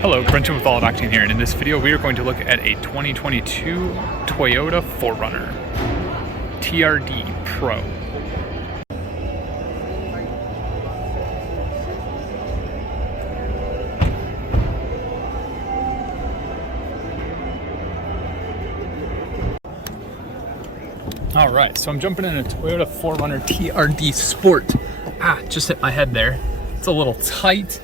Hello, Brenton with All of Octane here, and in this video we are going to look at a 2022 Toyota 4Runner TRD Pro. Alright, so I'm jumping in a Toyota 4Runner TRD Sport. Just hit my head there. It's a little tight.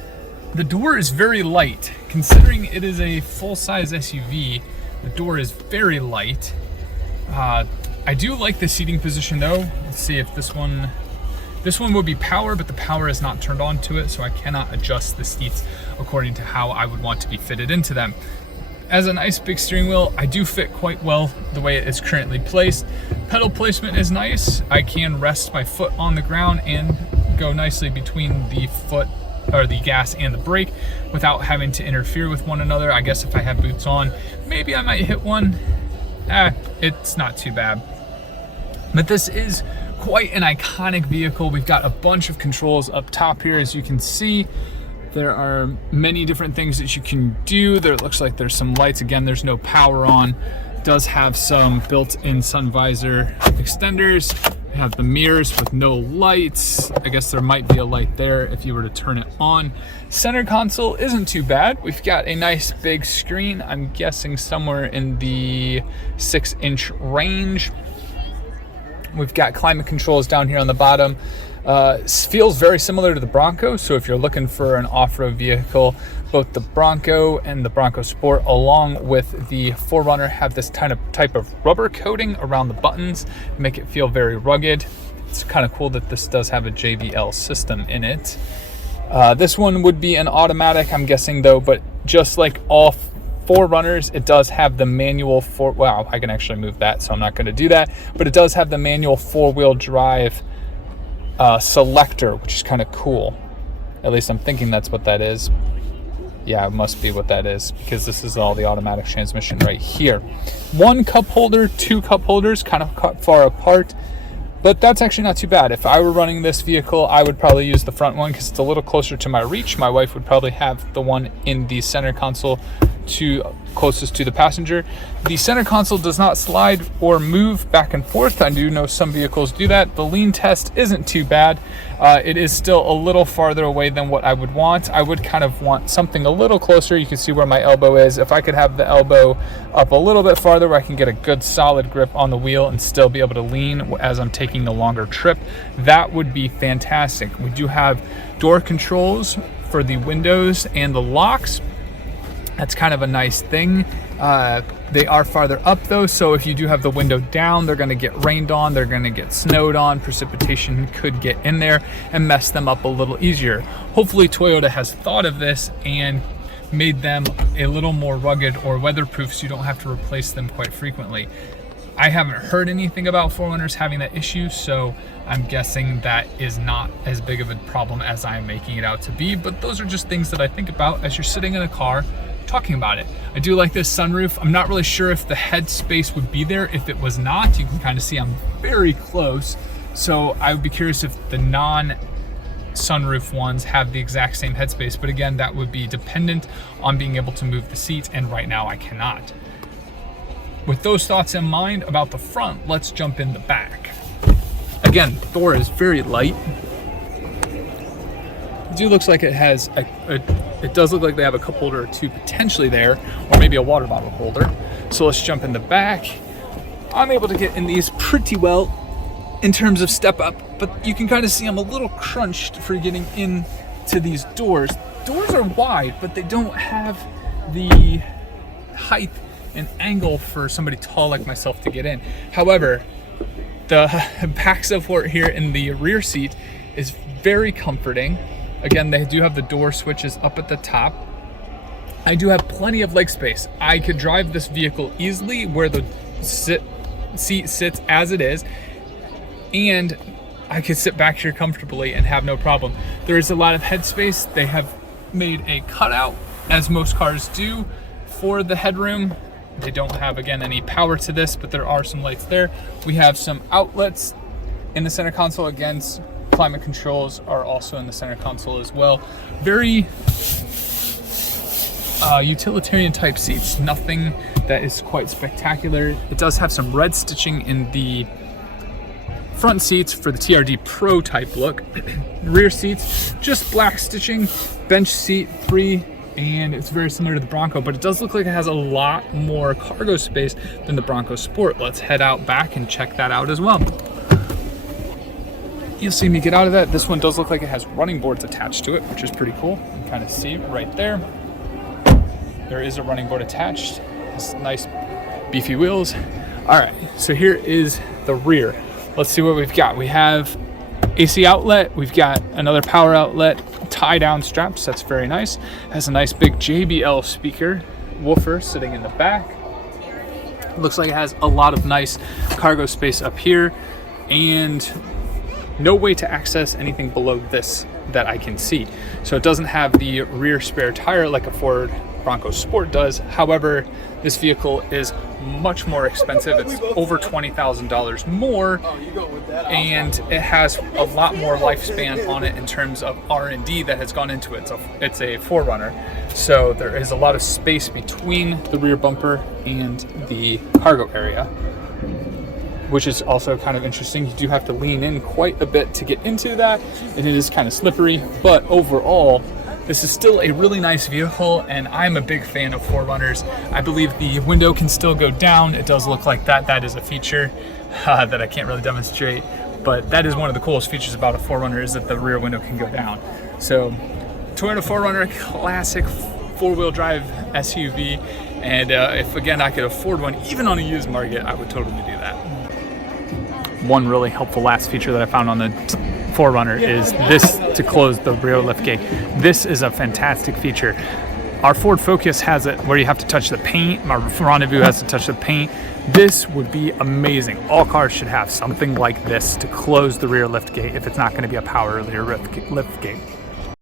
The door is very light. Considering it is a full-size SUV, the door is very light. I do like the seating position though. Let's see if this one would be power, but the power is not turned on to it, so I cannot adjust the seats according to how I would want to be fitted into them. As a nice big steering wheel, I do fit quite well the way it is currently placed. Pedal placement is nice. I can rest my foot on the ground and go nicely between the foot or the gas and the brake without having to interfere with one another. I guess if I had boots on, maybe I might hit one. It's not too bad. But this is quite an iconic vehicle. We've got a bunch of controls up top here, as you can see. There are many different things that you can do. There looks like there's some lights. Again, there's no power on. It does have some built-in sun visor extenders. We have the mirrors with no lights. I guess there might be a light there if you were to turn it on. Center console isn't too bad. We've got a nice big screen. I'm guessing somewhere in the 6-inch range. We've got climate controls down here on the bottom. Feels very similar to the Bronco, so if you're looking for an off-road vehicle, both the Bronco and the Bronco Sport along with the 4Runner have this type of rubber coating around the buttons to make it feel very rugged. It's kind of cool that this does have a JBL system in it. This one would be an automatic, I'm guessing though, but just like all 4Runners, it does have the manual wow, I can actually move that, so I'm not going to do that, but it does have the manual 4-wheel drive selector, which is kind of cool. At least I'm thinking that's what that is. Yeah, it must be what that is, because this is all the automatic transmission right here. One cup holder, two cup holders, kind of cut far apart, but that's actually not too bad. If I were running this vehicle, I would probably use the front one because it's a little closer to my reach. My wife would probably have the one in the center console closest to the passenger. The center console does not slide or move back and forth. I do know some vehicles do that. The lean test isn't too bad. It is still a little farther away than what I would want. I would kind of want something a little closer. You can see where my elbow is. If I could have the elbow up a little bit farther where I can get a good solid grip on the wheel and still be able to lean as I'm taking a longer trip, that would be fantastic. We do have door controls for the windows and the locks. That's kind of a nice thing. They are farther up though, so if you do have the window down, they're gonna get rained on, they're gonna get snowed on, precipitation could get in there and mess them up a little easier. Hopefully Toyota has thought of this and made them a little more rugged or weatherproof so you don't have to replace them quite frequently. I haven't heard anything about 4Runners having that issue, so I'm guessing that is not as big of a problem as I'm making it out to be, but those are just things that I think about as you're sitting in a car talking about it. I do like this sunroof. I'm not really sure if the head space would be there if it was not. You can kind of see I'm very close, so I would be curious if the non-sunroof ones have the exact same headspace, but again, that would be dependent on being able to move the seats, and right now I cannot. With those thoughts in mind about the front, let's jump in the back. Again, the door is very light. It looks like it has it does look like they have a cup holder or two potentially there, or maybe a water bottle holder. So let's jump in the back. I'm able to get in these pretty well in terms of step up, but you can kind of see I'm a little crunched for getting into these doors. Doors are wide, but they don't have the height and angle for somebody tall like myself to get in. However, the back support here in the rear seat is very comforting. Again, they do have the door switches up at the top. I do have plenty of leg space. I could drive this vehicle easily where the seat sits as it is, and I could sit back here comfortably and have no problem. There is a lot of headspace. They have made a cutout, as most cars do, for the headroom. They don't have, again, any power to this, but there are some lights there. We have some outlets in the center console. Again, Climate controls are also in the center console as well. Very utilitarian type seats, nothing that is quite spectacular. It does have some red stitching in the front seats for the TRD Pro type look. Rear seats, just black stitching, bench seat free, and it's very similar to the Bronco, but it does look like it has a lot more cargo space than the Bronco Sport. Let's head out back and check that out as well. You'll see me get out of that. This one does look like it has running boards attached to it, which is pretty cool. You can kind of see right there. There is a running board attached. It's nice beefy wheels. All right, so here is the rear. Let's see what we've got. We have AC outlet. We've got another power outlet, tie down straps. That's very nice. Has a nice big JBL speaker woofer sitting in the back. Looks like it has a lot of nice cargo space up here, and no way to access anything below this that I can see. So it doesn't have the rear spare tire like a Ford Bronco Sport does. However, this vehicle is much more expensive. It's over $20,000 more, and it has a lot more lifespan on it in terms of R&D that has gone into it. So it's a 4Runner, so there is a lot of space between the rear bumper and the cargo area, which is also kind of interesting. You do have to lean in quite a bit to get into that, and it is kind of slippery, but overall, this is still a really nice vehicle, and I'm a big fan of 4Runners. I believe the window can still go down. It does look like that. That is a feature that I can't really demonstrate, but that is one of the coolest features about a 4Runner, is that the rear window can go down. So Toyota 4Runner, classic four-wheel drive SUV, and if again I could afford one, even on a used market, I would totally do that. One really helpful last feature that I found on the 4Runner is this to close the rear lift gate. This is a fantastic feature. Our Ford Focus has it where you have to touch the paint. My Rendezvous has to touch the paint. This would be amazing. All cars should have something like this to close the rear lift gate if it's not going to be a power rear lift gate.